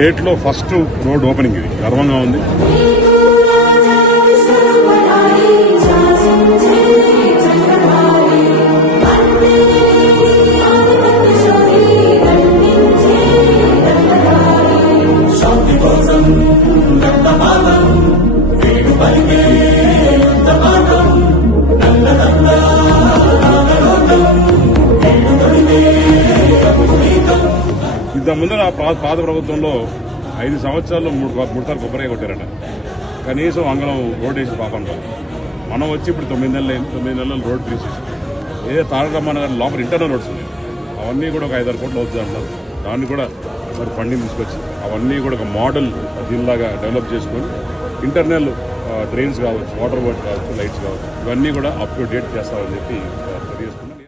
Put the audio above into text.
స్టేట్లో first road opening ఇది గర్వంగా ఉంది. ఇంత ముందర పాత ప్రభుత్వంలో 5 సంవత్సరాల్లో మూడు సార్లు కొబ్బరి కొట్టారట. కనీసం అంగళం రోడ్ వేసి పాపం కాదు. మనం వచ్చి ఇప్పుడు 9 నెలలు రోడ్ తీసేసి ఏదో తారకమ్మ గారి లోపల ఇంటర్నల్ రోడ్స్ ఉన్నాయి. అవన్నీ కూడా ఒక 5-6 కోట్లు అవుతుంది అంటారు. దాన్ని కూడా మరి ఫండింగ్ తీసుకొచ్చి అవన్నీ కూడా ఒక మోడల్ దీనిలాగా డెవలప్ చేసుకొని ఇంటర్నల్ డ్రైన్స్ కావచ్చు, వాటర్ బోర్డ్ కావచ్చు, లైట్స్ కావచ్చు, ఇవన్నీ కూడా అప్ టు డేట్ చేస్తామని చెప్పి